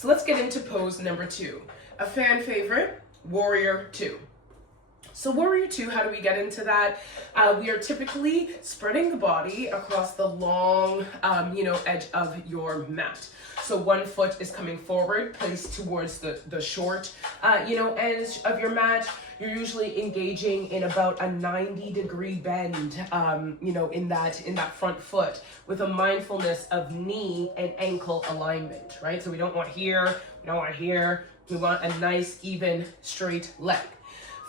So let's get into pose number 2. A fan favorite, Warrior 2. So Warrior 2, how do we get into that? We are typically spreading the body across the long, edge of your mat. So one foot is coming forward, placed towards the short, edge of your mat. You're usually engaging in about a 90-degree bend, in that front foot, with a mindfulness of knee and ankle alignment, right? So we don't want here, we don't want here. We want a nice, even, straight leg.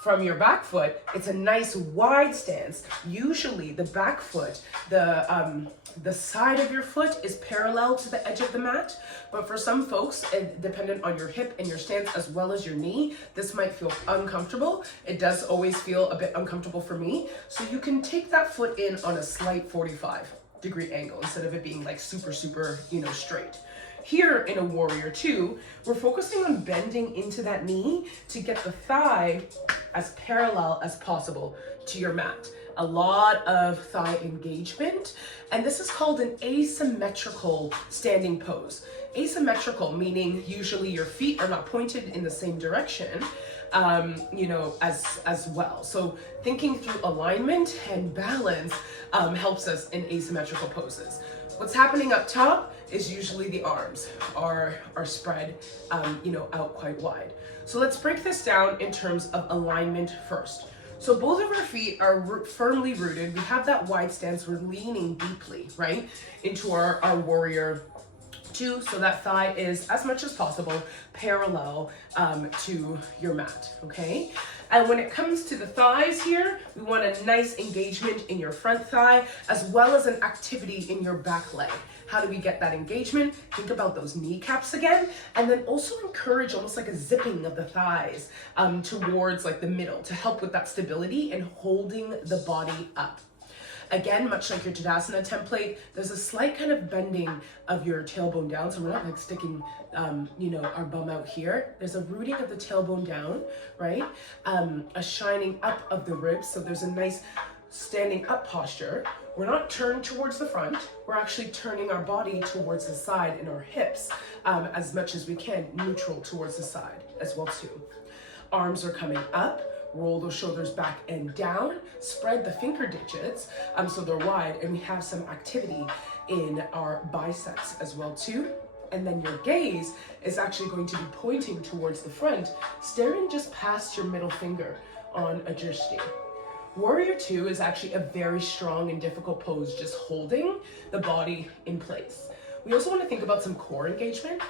From your back foot, it's a nice wide stance. Usually the back foot, the side of your foot is parallel to the edge of the mat, but for some folks, dependent on your hip and your stance as well as your knee, this might feel uncomfortable. It does always feel a bit uncomfortable for me. So you can take that foot in on a slight 45-degree angle instead of it being like super, straight. Here in a Warrior 2, we're focusing on bending into that knee to get the thigh as parallel as possible to your mat. A lot of thigh engagement, and this is called an asymmetrical standing pose. Asymmetrical meaning usually your feet are not pointed in the same direction, as well. So thinking through alignment and balance helps us in asymmetrical poses. What's happening up top is usually the arms are spread, out quite wide. So let's break this down in terms of alignment first. So both of our feet are firmly rooted. We have that wide stance. We're leaning deeply, right, into our Warrior 2, so that thigh is, as much as possible, parallel to your mat, okay? And when it comes to the thighs here, we want a nice engagement in your front thigh, as well as an activity in your back leg. How do we get that engagement? Think about those kneecaps again, and then also encourage almost like a zipping of the thighs towards like the middle to help with that stability and holding the body up. Again, much like your Tadasana template, there's a slight kind of bending of your tailbone down. So we're not like sticking, our bum out here. There's a rooting of the tailbone down, right? A shining up of the ribs. So there's a nice standing up posture. We're not turned towards the front. We're actually turning our body towards the side and our hips as much as we can, neutral towards the side as well too. Arms are coming up. Roll those shoulders back and down, spread the finger digits so they're wide, and we have some activity in our biceps as well too. And then your gaze is actually going to be pointing towards the front, staring just past your middle finger on a drishti. Warrior 2 is actually a very strong and difficult pose, just holding the body in place. We also want to think about some core engagement.